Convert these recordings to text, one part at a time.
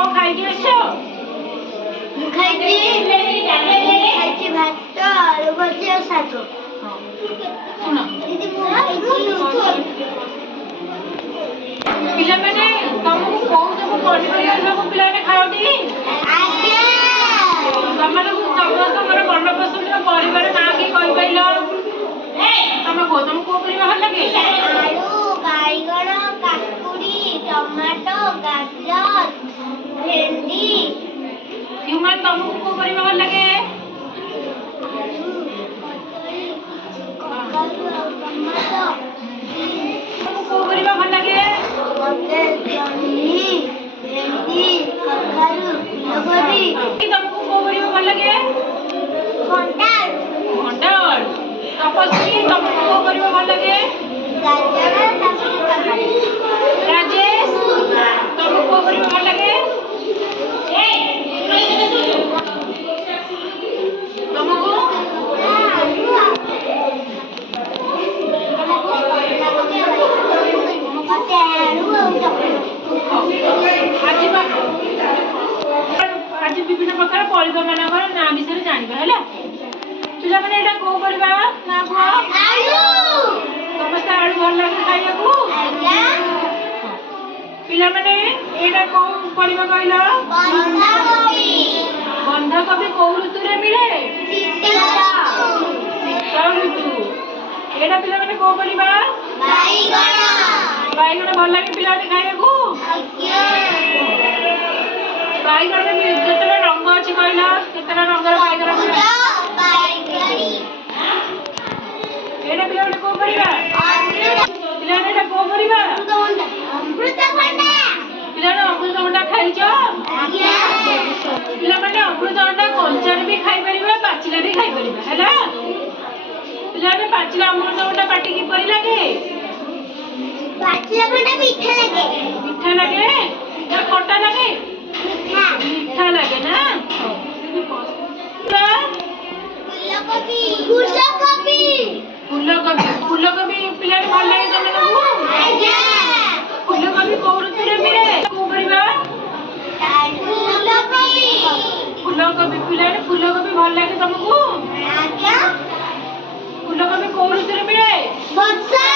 कौन खाई के आछो खाइची भात आलू भजा शाग सुनो दीदी मु खाइची पिला माने तुमको कौन सब पनिपरिया सब पिला ने खाओती आज्ञा तमने को समस्त मोर मन पसंद परिवार ना की कहि पाइलो तमे को तुमको परिवार भल लगे आलू बाइगण काकुड़ी टमाटो गाजर भेंडी ह्यूमन तुमको को परिवार भल लगे टमाटो तुमको को परिवार भल लगे मते जन्नी भेंडी ककड़ू फूलकोबी कि तुमको को परिवार भल लगे कंटाल मंडल तपस्वी तुमको को परिवार भल लगे गाजर काकुड़ी राजेश तुमको को परिवार भल लगे तुमको आज विभिन्न प्रकार परिवा मानकर ना विषय जानिबा हैला पिला माने एटा को परिवा ना को आलू समस्त आलू भल लागे खाइया को आज्ञा पिला माने एटा को परिवा कहला बंधा बंधा कोबी कभी को ऋतु रे मिले शीतल ऋतु एटा पिला माने को परिवा बाइगण बाइगण भल लागे पिला माने खाइया को आज्ञा बाइगण में केतना रंग अछि कहला केतना रंगर बाइगण पूजा बाइगणी एटा पिला माने को परिवा पिला माने एटा को परिवा अमृतभंडा पिला माने अमृतभंडा खाइछो आज्ञा पिला माने अमृतभंडा कंचार भी खाइ परिबा पाचिला भी खाइ परिबा हैला पिला माने पाचिला अमृतभंडा पाटी की परि लागे पाचिला भंडा मीठा लगे मीठा लागे या खट्टा लागे मीठा मीठा लागे ना फूलकोबी फूलकोबी पिला ने भल लागे तमे को आज्ञा फूलकोबी को ऋतु रे मिले को परिबा फूलकोबी पिला ने फूलकोबी भल लागे तुमको आज्ञा फूलकोबी को ऋतु रे मिले वर्षा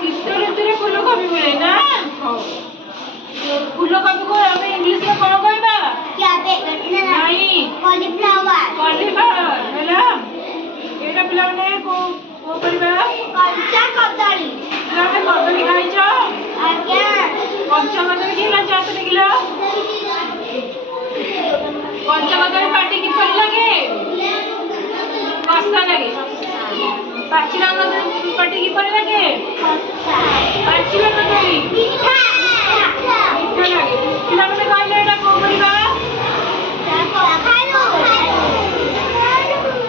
शीत ऋतु रे फूलकोबी मिले ना फूलकोबी को हम इंग्लिश में कोन कहबा नहीं कॉलीफ्लावर कॉलीफ्लावर हैला एटा पिला ने को परिबा कंचा कदली पिला ने कदली खाइछो आज्ञा कंचा कदली केला चातने किलो कंचा कदली पाटी की परि लागे कष्टा लागे पाचिला कदली पाटी की परि लागे पाचिला कदली मीठा मीठा लागे पिला ने कहले एटा को परिबा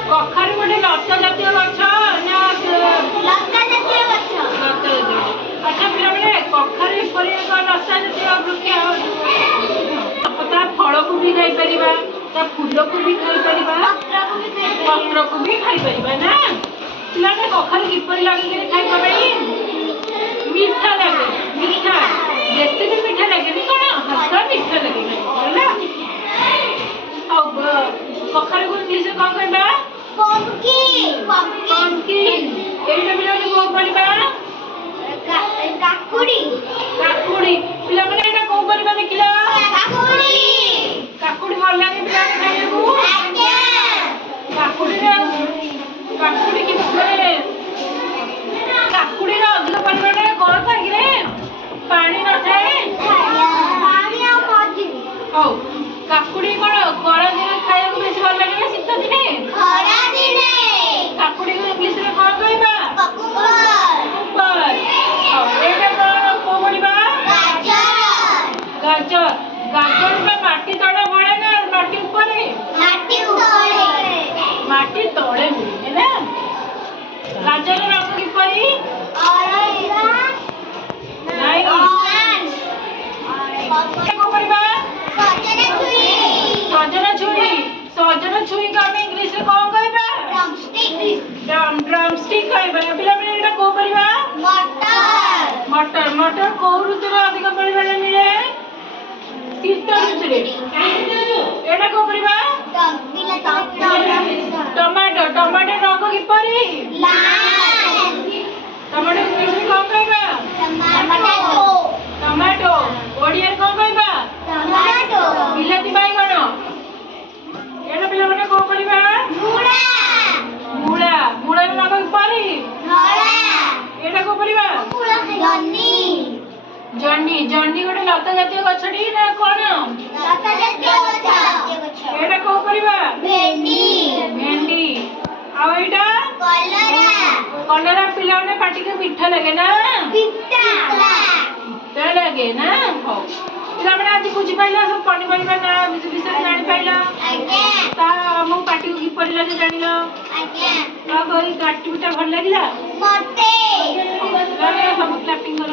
कखारू गोटे लता जातीय गछ ना अच्छा पिला माने कखारू परि एक लता जातीय वृक्ष ता फल को भी खाई परिबा ता फूल को भी खाई परिबा पत्र को भी खाई परिबा ना पिला ने कखारू की परि लागे के खाई पाबई मीठा लागे मीठा बेसी भी मीठा लागे नि कोन हल्का मीठा लागे हैला अब कखारू को इंग्लिश में कोन कहबा पंपकिन एटा पिला ने को परिबा काकुड़ी काकुड़ी पिला माने एटा को परिबा देखिला काकुड़ी भल लागे पिला ने खाइए को काकुड़ी की माने काकुड़ी रा अधिक परिमाण में कोन थाई रे पानी न थाए ओ काकुड़ी कोन गरा दिन खाइए को बेसी भल लागे शीत दिने काकुड़ी को इंग्लिश में कोन कहबा कुकुम्बर एटा को परिबा गाजर गाजर में माटी तळे भळे ना माटी ऊपर माटी तळे है ना गाजर रंग की परी नहीं को परिबा सजना छुई का हम इंग्लिश में कोन कहबा ड्रमस्टिक कहबा पिला माने एटा को परिबा मटर मटर को ऋतु रे अधिक परिमाण मिले ଶୀତ ଋତୁରେ ଏଇଟା କଣ କରିବା? ଟମାଟୋ ଟମାଟୋ ରଙ୍ଗ କିପରି? ଟମାଟୋ ଇଂଲିଶରେ କଣ କହିବା? ଟମାଟୋ ଓଡ଼ିଆରେ କଣ କହିବା? ବିଲାତି ବାଇଗଣ। ଏଇଟା ପିଲାମାନେ କଣ କରିବା? ମୂଳା ମୂଳାର ରଙ୍ଗ କିପରି? ଏଇଟା କଣ କରିବା? ଜହ୍ନି ଜହ୍ନି ଗୋଟେ ଲତା ଜାତୀୟ ଗଛଟି ନା କଣ? ଏଇଟା କଣ କରିବା? ଭେଣ୍ଡି। ଆଉ ଏଇଟା କଲରା। ପିଲାମାନେ ପାଟିକୁ ମିଠା ଲାଗେ ନା? ପିତା ଲାଗେ ନା? ହଉ ପିଲାମାନେ ଆଜି ବୁଝିପାରିଲ ସବୁ ପନିପରିବା ନା ବିଷୟରେ ଜାଣିପାରିଲ? ତା ଆମକୁ ପାଟିକୁ କିପରି ଲାଗେ ଜାଣିଲ? ଆଉ ଏଇ କାଟିବିଟା ଭଲ ଲାଗିଲା? ସବୁ କ୍ଲାପିଂ କର।